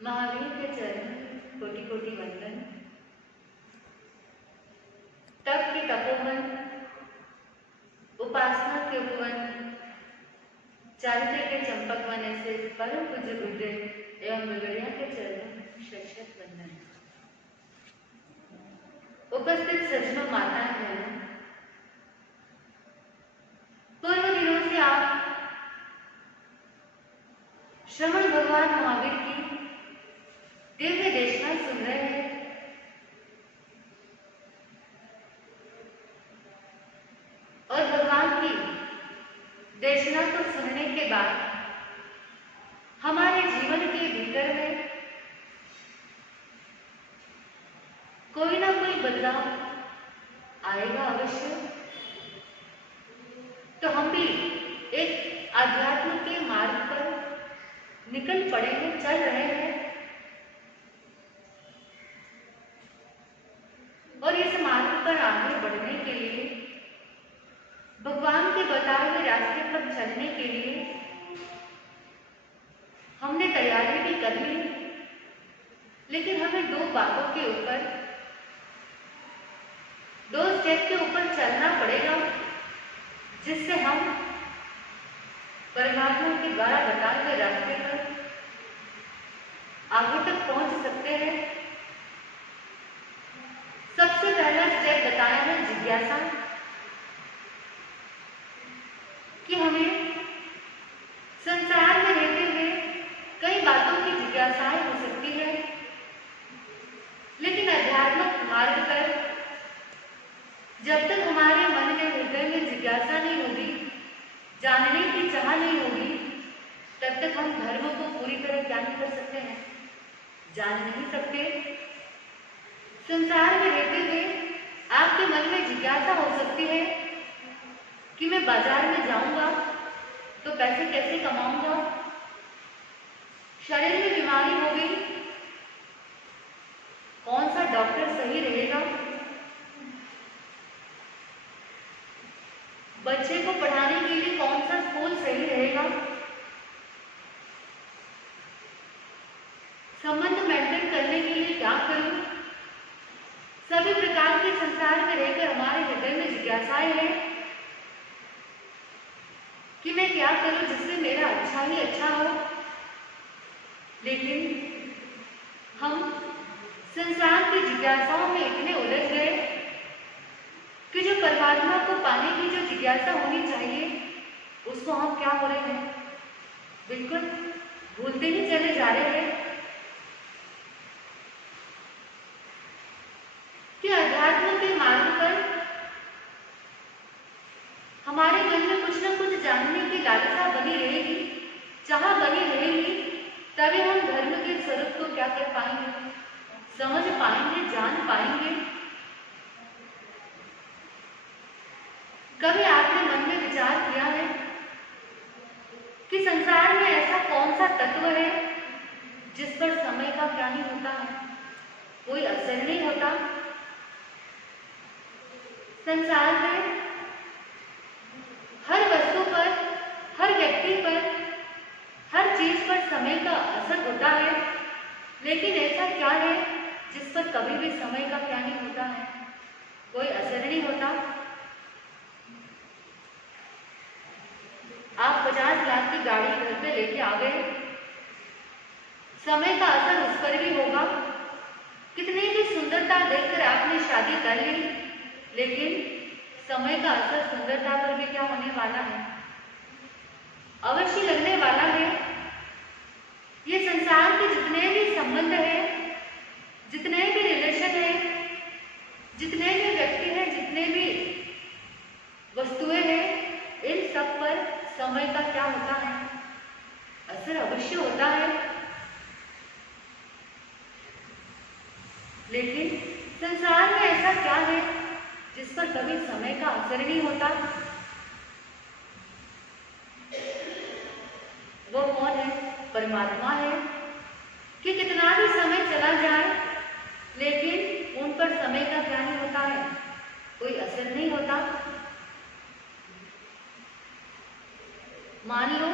महावीर के चरण कोटि कोटि वंदन। तप के तपोवन, उपासना के उपवन, चारित्र्य के चंपक वन ऐसे परम पूज्य गुरुदेव एवं बिगड़िया के चरण शत शत वंदन। उपस्थित सज्जनों, माताएं, बहनों, पूर्व दिनों से आप श्रवण भगवान महावीर की दिव्य देशना सुन रहे हैं। और भगवान की देशना को सुनने के बाद हमारे जीवन के भीतर में कोई ना कोई बदलाव आएगा अवश्य। तो हम भी एक आध्यात्म के मार्ग पर निकल पड़े हैं, चल रहे हैं। और इस मार्ग पर आगे बढ़ने के लिए, भगवान के बताए हुए रास्ते पर चलने के लिए हमने तैयारी भी कर ली, लेकिन हमें दो बातों के ऊपर, दो स्टेप के ऊपर चलना पड़ेगा, जिससे हम परमात्मा के द्वारा बताए हुए रास्ते पर आगे तक पहुंच सकते हैं। सबसे पहला स्टेप बताया है जिज्ञासा, कि हमें संसार में रहते हुए कई बातों की जिज्ञासाएं हो सकती है, लेकिन आध्यात्मिक मार्ग पर जब तक हमारे मन में, हृदय में जिज्ञासा नहीं होगी, जानने की चाह नहीं होगी, तब तक हम धर्म को पूरी तरह क्या नहीं कर सकते हैं, जान नहीं सकते। संसार में रहते हुए आपके मन में जिज्ञासा हो सकती है कि मैं बाजार में जाऊंगा तो पैसे कैसे कमाऊंगा, शरीर में बीमारी हो गई, कौन सा डॉक्टर सही रहेगा, बच्चे को पढ़ाने के लिए कौन सा स्कूल सही रहेगा, संबंध मेंटेन करने के लिए क्या करूं। सभी प्रकार के संसार में रहकर हमारे हृदय में जिज्ञासाएं हैं कि मैं क्या करूं जिससे मेरा अच्छा ही अच्छा हो। लेकिन हम संसार की जिज्ञासाओं में इतने उलझ गए कि जो परमात्मा को पाने की जो जिज्ञासा होनी चाहिए, उसको हम क्या हो रहे हैं, बिल्कुल भूलते ही चले जा रहे हैं। कि अध्यात्म के मार्ग पर हमारे मन में कुछ न कुछ जानने की लालसा बनी रहेगी, चाह बनी रहेगी, तभी हम धर्म के स्वरूप को क्या कर पाएंगे, समझ पाएंगे, जान पाएंगे। कभी आपने मन में विचार किया है कि संसार में ऐसा कौन सा तत्व है जिस पर समय का क्या नहीं होता है, कोई असर नहीं होता। संसार में हर वस्तु पर, हर व्यक्ति पर, हर चीज पर समय का असर होता है, लेकिन ऐसा क्या है जिस पर कभी भी समय का क्या नहीं होता है, कोई असर नहीं होता। आप 50 लाख की गाड़ी घर पे लेके आ गए, समय का असर उस पर भी होगा। कितनी भी सुंदरता देखकर आपने शादी कर ली, लेकिन समय का असर सुंदरता पर भी क्या होने वाला है, अवश्य लगने वाला है। ये संसार के जितने भी संबंध हैं, जितने भी रिलेशन हैं, जितने भी व्यक्ति हैं, जितने भी वस्तुएं हैं, इन सब पर समय का क्या होता है, असर अवश्य होता है। लेकिन संसार में ऐसा क्या है जिस पर कभी समय का असर नहीं होता? वो कौन है? परमात्मा है। कि कितना भी समय चला जाए, लेकिन उन पर समय का क्या नहीं होता है, कोई असर नहीं होता। मान लो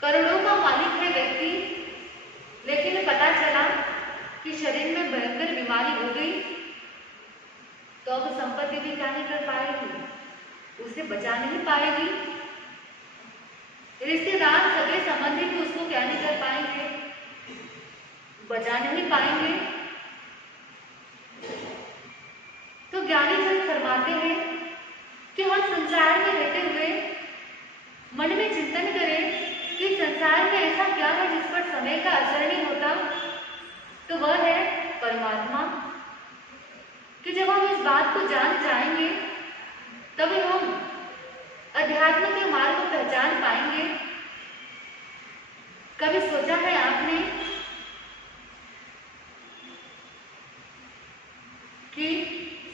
करोड़ों का मालिक है व्यक्ति, उस शरीर में भयंकर बीमारी हो गई तो अब संपत्ति भी क्या नहीं कर पाएगी, उसे बचा नहीं पाएगी। रिश्तेदार सगे संबंधी भी उसको क्या नहीं कर पाएंगे, बचा नहीं पाएंगे। तो ज्ञानी जन फरमाते हैं कि हम संसार में रहते हुए मन में चिंतन करें कि संसार में ऐसा क्या है जिस पर समय का असर नहीं होता, तो वह है परमात्मा। कि जब हम इस बात को जान जाएंगे तभी हम अध्यात्म के मार्ग को पहचान पाएंगे। कभी सोचा है आपने कि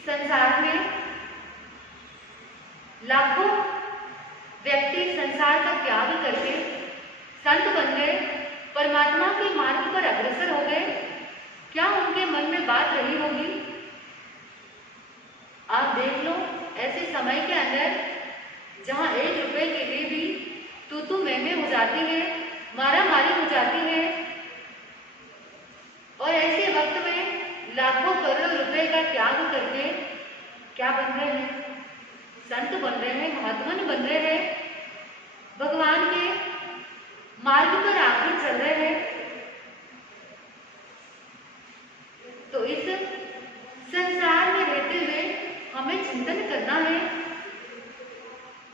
संसार में लाखों व्यक्ति संसार का त्याग करके संत बन गए, परमात्मा के मार्ग पर अग्रसर हो गए, क्या उनके मन में बात रही होगी? आप देख लो, ऐसे समय के अंदर जहां 1 रुपए के लिए भी तू मैं हो जाती है, मारा मारी हो जाती है, और ऐसे वक्त में लाखों करोड़ रुपए का त्याग करके क्या बन रहे हैं? संत बन रहे हैं, महात्मन बन रहे हैं, भगवान के मार्ग पर आगे चल रहे हैं। तो इस संसार में रहते हुए हमें चिंतन करना है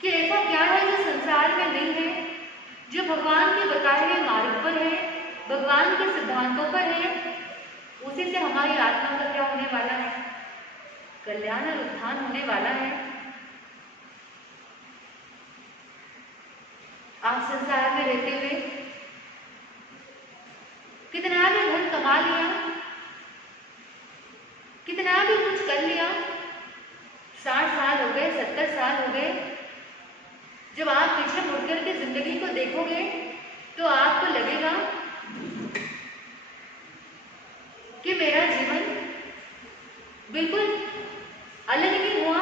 कि ऐसा क्या है जो संसार में नहीं है, जो भगवान के बताए हुए मार्ग पर है, भगवान के सिद्धांतों पर है। उसी से हमारी आत्मा का क्या होने वाला है? कल्याण और उत्थान होने वाला है। आप संसार में रहते हुए कितना भी धन कमा लिया, कितना भी कुछ कर लिया, 60 साल हो गए, 70 साल हो गए, जब आप पीछे मुड़कर के जिंदगी को देखोगे तो आपको लगेगा कि मेरा जीवन बिल्कुल अलग नहीं हुआ।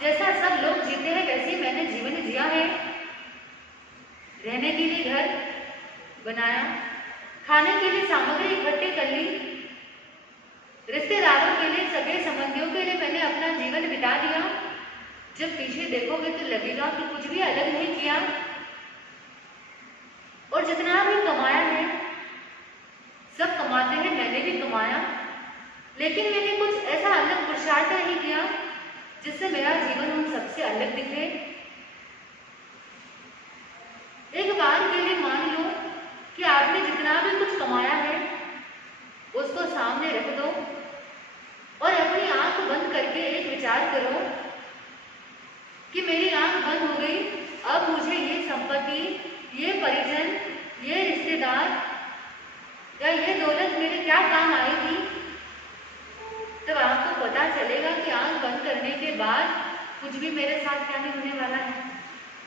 जैसा सब लोग जीते हैं वैसे ही मैंने जीवन जिया है। रहने के लिए घर बनाया, खाने के लिए सामग्री इकट्ठी कर ली, रिश्तेदारों के लिए, सगे संबंधियों के लिए मैंने अपना जीवन बिता दिया। जब पीछे देखोगे तो लगेगा कि कुछ भी अलग नहीं किया, और जितना भी कमाया है, सब कमाते हैं, मैंने भी कमाया, लेकिन मैंने कुछ ऐसा अलग पुरुषार्थ नहीं किया जिससे मेरा जीवन उन सबसे अलग दिखे। एक बार के लिए मान लो कि आपने जितना भी कुछ कमाया है उसको सामने रख दो और अपनी आंख बंद करके एक विचार करो कि मेरी आंख बंद हो गई, अब मुझे ये संपत्ति, ये परिजन, ये रिश्तेदार या ये दौलत मेरे क्या काम आएगी? तब आपको पता चलेगा कि आंख बंद करने के बाद कुछ भी मेरे साथ क्या नहीं होने वाला है,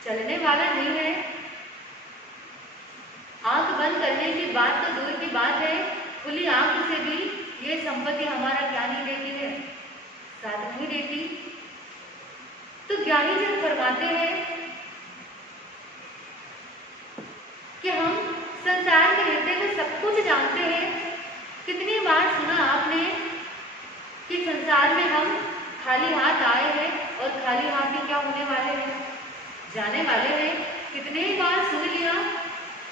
चलने वाला नहीं है। आंख बंद करने की बात तो दूर की बात है, खुली आंख से भी ये संपत्ति हमारा क्या नहीं देती है, साथ नहीं देती। तो ज्ञानी जन फरमाते हैं कि हम संसार में रहते हुए सब कुछ जानते हैं। कितनी बार सुना आपने कि संसार में हम खाली हाथ आए हैं और खाली हाथ ही क्या होने वाले हैं, जाने वाले हैं। कितने ही बार सुन लिया,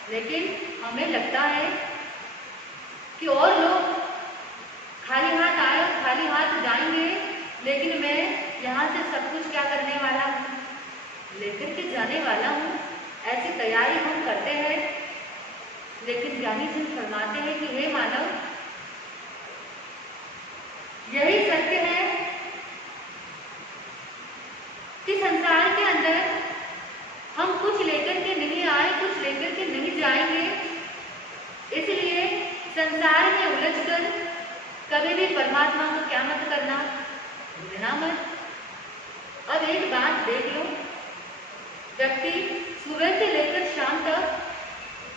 लेकिन हमें लगता है कि और लोग खाली हाथ आए और खाली हाथ जाएंगे, लेकिन मैं यहाँ से सब कुछ क्या करने वाला हूँ, लेकर के जाने वाला हूँ। ऐसी तैयारी हम करते हैं, लेकिन ज्ञानी जन फरमाते हैं कि हे मानव, यही सत्य है कि संसार के अंदर हम कुछ लेकर के नहीं आए, कुछ लेकर के नहीं जाएंगे। इसलिए संसार में उलझकर कभी भी परमात्मा को क्या मत करना, भूलना मत। अब एक बात देख लो, व्यक्ति सुबह से लेकर शाम तक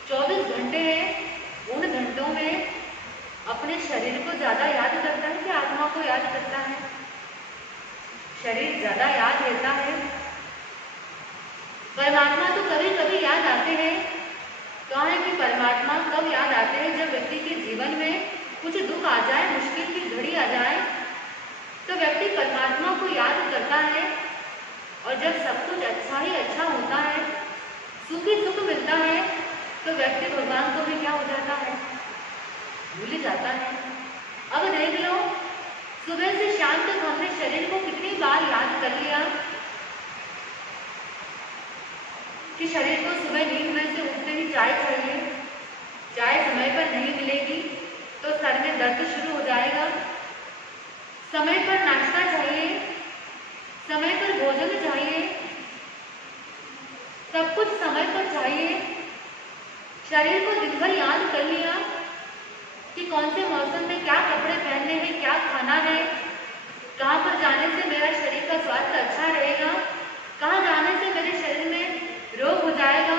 24 घंटे हैं, उन घंटों में अपने शरीर को ज्यादा याद करता है कि आत्मा को याद करता है? शरीर ज्यादा याद रहता है। परमात्मा तो कभी कभी याद आते हैं। कहा है कि परमात्मा कब याद आते हैं? जब व्यक्ति के जीवन में कुछ दुख आ जाए, आ जाए तो व्यक्ति परमात्मा को याद करता है, और जब सब कुछ अच्छा ही अच्छा होता है, सुख ही सुख मिलता है, तो व्यक्ति भगवान को भी क्या हो जाता है, भूल जाता है। अब देख लो, सुबह से शाम तक हमने शरीर को कितनी बार याद कर लिया कि शरीर को सुबह नींद में से उठते ही चाय चाहिए, चाय समय पर नहीं मिलेगी तो सर में दर्द शुरू हो जाएगा, समय पर नाश्ता चाहिए, समय पर भोजन चाहिए, सब कुछ समय पर चाहिए। शरीर को दिन भर याद कर लिया कि कौन से मौसम में क्या कपड़े पहनने हैं, क्या खाना है, कहाँ पर जाने से मेरा शरीर का स्वास्थ्य अच्छा रहेगा, कहाँ जाने से मेरे शरीर में रोग हो जाएगा।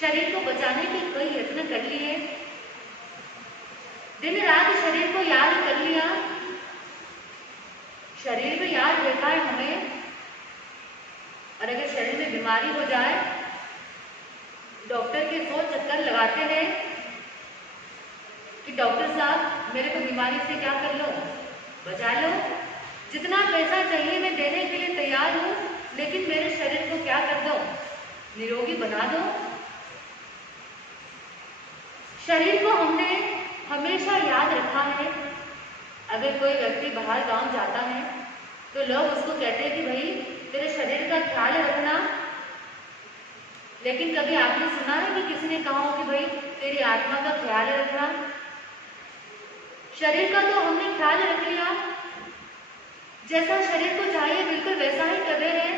शरीर को बचाने के कई यत्न कर लिए, दिन रात शरीर को याद कर लिया। शरीर में याद रहता है हमें, और अगर शरीर में बीमारी हो जाए, डॉक्टर के 100 चक्कर लगाते हैं कि डॉक्टर साहब मेरे को बीमारी से क्या कर लो, बचा लो, जितना पैसा चाहिए मैं देने के लिए तैयार हूँ, लेकिन मेरे शरीर को क्या कर दो, निरोगी बना दो। शरीर को हमने हमेशा याद रखा है। अगर कोई व्यक्ति बाहर गांव जाता है तो लोग उसको कहते हैं कि भाई तेरे शरीर का ख्याल रखना, लेकिन कभी आपने सुना है कि किसी ने कहा हो कि भाई तेरी आत्मा का ख्याल रखना? शरीर का तो हमने ख्याल रख लिया, जैसा शरीर को चाहिए बिल्कुल वैसा ही कर रहे हैं।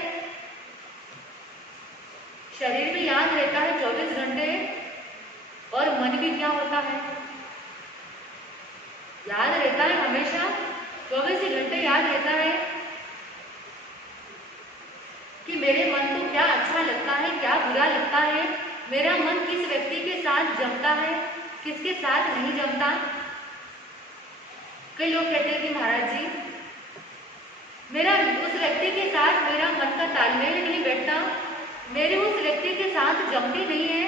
शरीर में याद रहता है 24 घंटे, और मन भी क्या होता है, याद रहता है हमेशा 24 ही घंटे याद रहता है कि मेरे मन को क्या अच्छा लगता है, क्या बुरा लगता है, मेरा मन किस व्यक्ति के साथ जमता है, किसके साथ नहीं जमता। कई लोग कहते हैं कि महाराज जी मेरा उस व्यक्ति के साथ मेरा मन का तालमेल नहीं बैठता, मेरी उस व्यक्ति के साथ जमती नहीं है।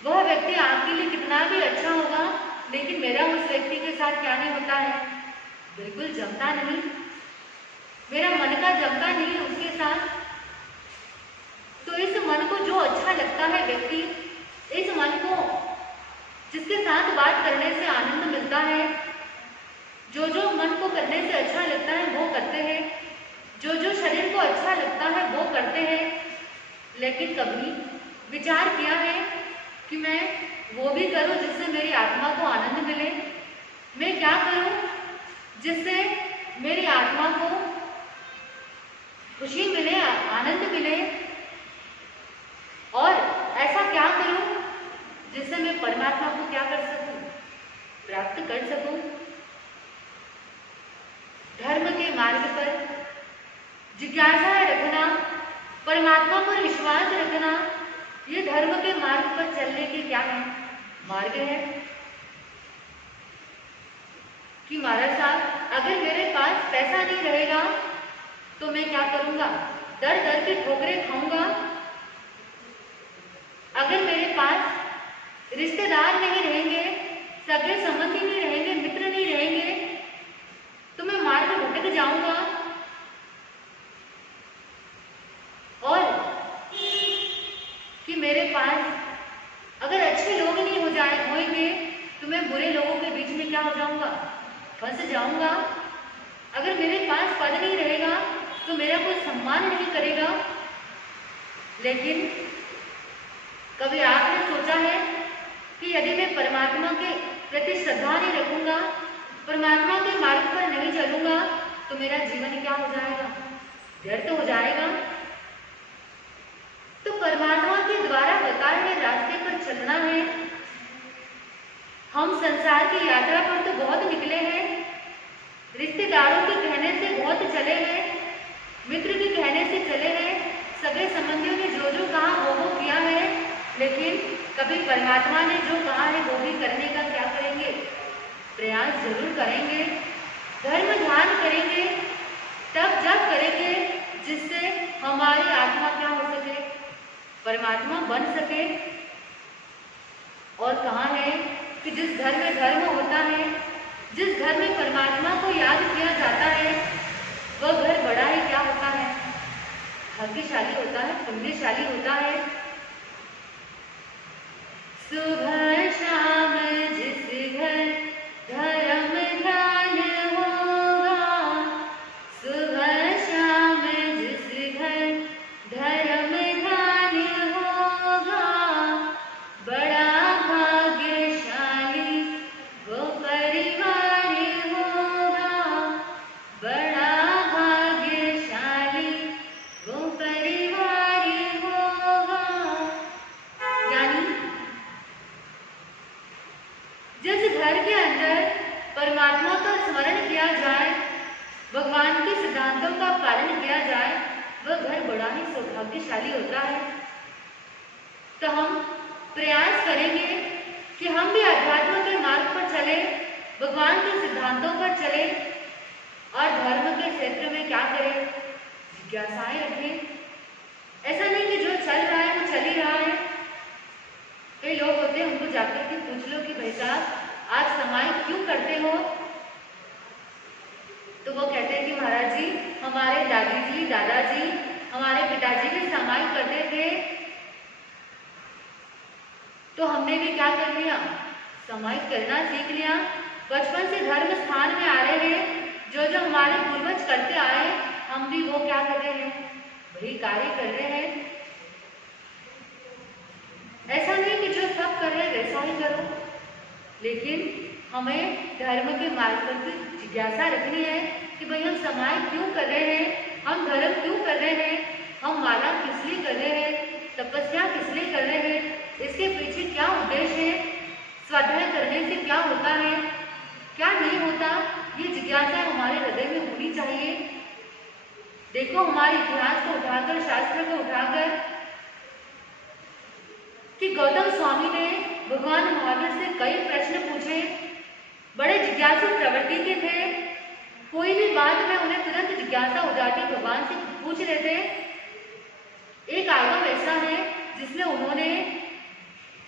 वह व्यक्ति आपके लिए कितना भी अच्छा होगा, लेकिन मेरा उस व्यक्ति के साथ क्या नहीं होता है, बिल्कुल जमता नहीं, मेरा मन का जमता नहीं उसके साथ। तो इस मन को जो अच्छा लगता है व्यक्ति, इस मन को जिसके साथ बात करने से आनंद मिलता है, जो जो मन को करने से अच्छा लगता है वो करते हैं, जो जो शरीर को अच्छा लगता है वो करते हैं। लेकिन कभी विचार किया है कि मैं वो भी करूं जिससे मेरी आत्मा को आनंद मिले? मैं क्या करूं जिससे मेरी आत्मा को खुशी मिले, आनंद मिले? और ऐसा क्या करूं जिससे मैं परमात्मा को क्या कर सकूं, प्राप्त कर सकूं? धर्म के मार्ग पर जिज्ञासा रखना, परमात्मा पर विश्वास रखना, ये धर्म के मार्ग पर चलने के क्या है, मार्ग है। कि महाराज साहब अगर मेरे पास पैसा नहीं रहेगा तो मैं क्या करूंगा, दर दर की ठोकरें खाऊंगा। अगर मेरे पास रिश्तेदार नहीं रहेंगे, सगे संबंधी नहीं रहेंगे, मित्र नहीं रहेंगे, तो मैं मार्ग भटक जाऊंगा। और कि मेरे पास अगर अच्छे लोग नहीं होंगे तो मैं बुरे लोगों के बीच में क्या हो जाऊंगा, फंस जाऊंगा। अगर मेरे पास पद नहीं रहेगा तो मेरा कोई सम्मान नहीं करेगा। लेकिन कभी आपने सोचा है कि यदि मैं परमात्मा के प्रति श्रद्धा नहीं रखूंगा, परमात्मा के मार्ग पर नहीं चलूंगा, तो मेरा जीवन क्या हो जाएगा, व्यर्थ हो जाएगा। तो परमात्मा के द्वारा बताए हुए रास्ते पर चलना है। हम संसार की यात्रा पर तो बहुत निकले हैं, रिश्तेदारों के कहने से बहुत चले हैं, मित्र के कहने से चले हैं, सगे संबंधियों ने जो जो कहा वो किया है, लेकिन कभी परमात्मा ने जो कहा है वो भी करने का क्या करेंगे, प्रयास जरूर करेंगे। धर्म ध्यान करेंगे, तब जब करेंगे जिससे हमारी आत्मा क्या हो सके, परमात्मा बन सके। और कहा है कि जिस घर में धर्म होता है जिस घर में परमात्मा को याद किया जाता है वह घर बड़ा ही क्या होता है, भाग्यशाली होता है, पुण्यशाली होता है। सुबह शाम जिस घर धर्म ध्यान होगा, सुबह शाम जिस घर धर्म ध्यान होगा, बड़ा भाग्यशाली वो परिवार होगा, बड़ा भाग्यशाली वो परिवार होगा। यानी जिस घर के अंदर परमात्मा का स्मरण किया जाए, भगवान के सिद्धांतों का पालन किया जाए, वह घर बड़ा ही सौभाग्यशाली होता है। तो हम प्रयास करेंगे कि हम भी अध्यात्म के मार्ग पर चले, भगवान के सिद्धांतों पर चले और धर्म के क्षेत्र में क्या करें, जिज्ञासाएं रखें। ऐसा नहीं कि जो चल रहा है वो चल ही रहा है। कई लोग होते हैं, उनको जाकर के पूछ लो कि भाई साहब आज समाहित क्यों करते हो, तो वो कहते हैं कि महाराज जी हमारे दादी जी, दादाजी, हमारे पिताजी भी समाहित करते थे, तो हमने भी क्या कर लिया, समाहित करना सीख लिया। बचपन से धर्म स्थान में आ रहे हैं, जो जो हमारे पूर्वज करते आए हम भी वो क्या कर रहे हैं, वही कार्य कर रहे हैं। ऐसा नहीं कि जो सब कर रहे हैं वैसा ही करो, लेकिन हमें धर्म के मार्ग पर भी जिज्ञासा रखनी है कि भाई हम समाज क्यों कर रहे हैं, हम धर्म क्यों कर रहे हैं, हम माला किस लिए कर रहे हैं, तपस्या किस लिए कर रहे हैं, इसके पीछे क्या उद्देश्य है, स्वाध्याय करने से क्या होता है, क्या नहीं होता, ये जिज्ञासा हमारे हृदय में होनी चाहिए। देखो हमारे इतिहास को उठाकर, शास्त्र को उठाकर, कि गौतम स्वामी ने भगवान महावीर से कई प्रश्न पूछे, बड़े जिज्ञासु प्रवृत्ति के थे, कोई भी बात में उन्हें तुरंत जिज्ञासा हो जाती, भगवान से पूछ लेते। एक आगम ऐसा है जिसमें उन्होंने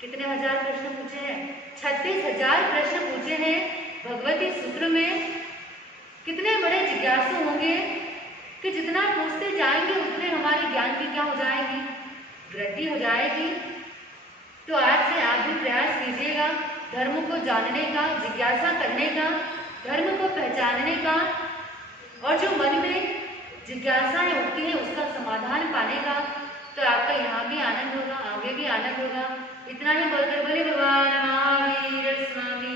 कितने हजार प्रश्न पूछे हैं, 36,000 प्रश्न पूछे हैं भगवती सूत्र में। कितने बड़े जिज्ञासु होंगे कि जितना पूछते जाएंगे उतने हमारे ज्ञान की क्या हो जाएगी, वृद्धि हो जाएगी। तो आज से आप भी प्रयास कीजिएगा धर्म को जानने का, जिज्ञासा करने का, धर्म को पहचानने का, और जो मन में जिज्ञासाएं उठती हैं उसका समाधान पाने का। तो आपका यहाँ भी आनंद होगा, आगे भी आनंद होगा। इतना ही बोलकर बोले भगवान महावीर स्वामी